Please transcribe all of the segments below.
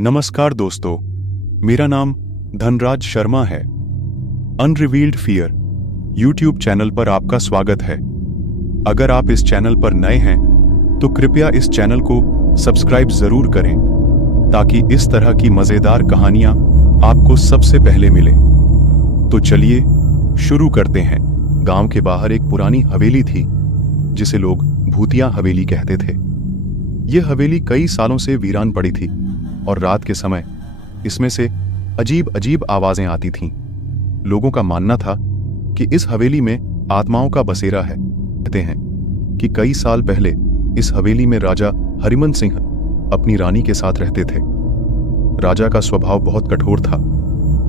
नमस्कार दोस्तों, मेरा नाम धनराज शर्मा है। अनरिवील्ड फियर यूट्यूब चैनल पर आपका स्वागत है। अगर आप इस चैनल पर नए हैं तो कृपया इस चैनल को सब्सक्राइब जरूर करें ताकि इस तरह की मजेदार कहानियां आपको सबसे पहले मिले। तो चलिए शुरू करते हैं। गांव के बाहर एक पुरानी हवेली थी जिसे लोग भूतिया हवेली कहते थे। यह हवेली कई सालों से वीरान पड़ी थी और रात के समय इसमें से अजीब अजीब आवाजें आती थीं। लोगों का मानना था कि इस हवेली में आत्माओं का बसेरा है। कहते हैं कि कई साल पहले इस हवेली में राजा हरिमन सिंह अपनी रानी के साथ रहते थे। राजा का स्वभाव बहुत कठोर था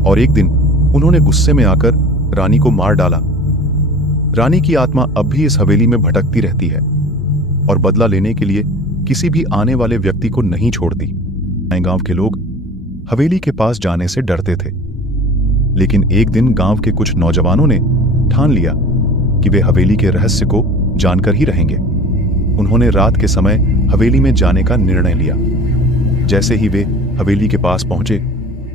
और एक दिन उन्होंने गुस्से में आकर रानी को मार डाला। रानी की आत्मा अब भी इस हवेली में भटकती रहती है और बदला लेने के लिए किसी भी आने वाले व्यक्ति को नहीं छोड़ती। गांव के लोग हवेली के पास जाने से डरते थे, लेकिन एक दिन गांव के कुछ नौजवानों ने ठान लिया कि वे हवेली के रहस्य को जानकर ही रहेंगे। उन्होंने रात के समय हवेली में जाने का निर्णय लिया। जैसे ही वे हवेली के पास पहुंचे,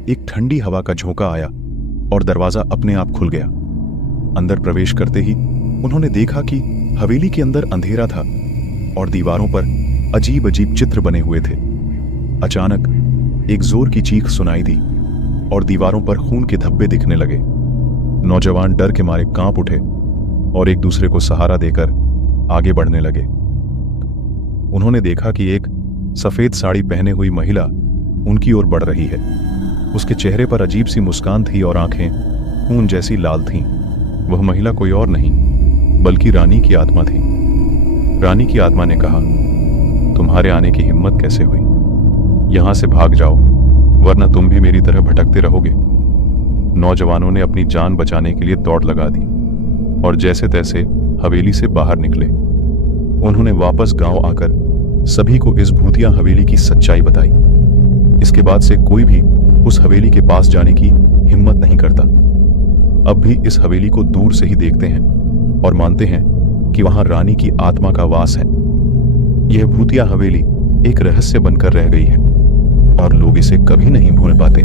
एक ठंडी हवा का झोंका आया और दरवाजा अपने आप खुल गया। अंदर प्रवेश करते ही उन्होंने देखा कि हवेली के अंदर अंधेरा था और दीवारों पर अजीब अजीब चित्र बने हुए थे। अचानक एक जोर की चीख सुनाई दी और दीवारों पर खून के धब्बे दिखने लगे। नौजवान डर के मारे कांप उठे और एक दूसरे को सहारा देकर आगे बढ़ने लगे। उन्होंने देखा कि एक सफेद साड़ी पहने हुई महिला उनकी ओर बढ़ रही है। उसके चेहरे पर अजीब सी मुस्कान थी और आंखें खून जैसी लाल थीं। वह महिला कोई और नहीं बल्कि रानी की आत्मा थी। रानी की आत्मा ने कहा, तुम्हारे आने की हिम्मत कैसे हुई? यहां से भाग जाओ, वरना तुम भी मेरी तरह भटकते रहोगे। नौजवानों ने अपनी जान बचाने के लिए दौड़ लगा दी और जैसे तैसे हवेली से बाहर निकले। उन्होंने वापस गांव आकर सभी को इस भूतिया हवेली की सच्चाई बताई। इसके बाद से कोई भी उस हवेली के पास जाने की हिम्मत नहीं करता। अब भी इस हवेली को दूर से ही देखते हैं और मानते हैं कि वहां रानी की आत्मा का वास है। यह भूतिया हवेली एक रहस्य बनकर रह गई है और लोग इसे कभी नहीं भूल पाते।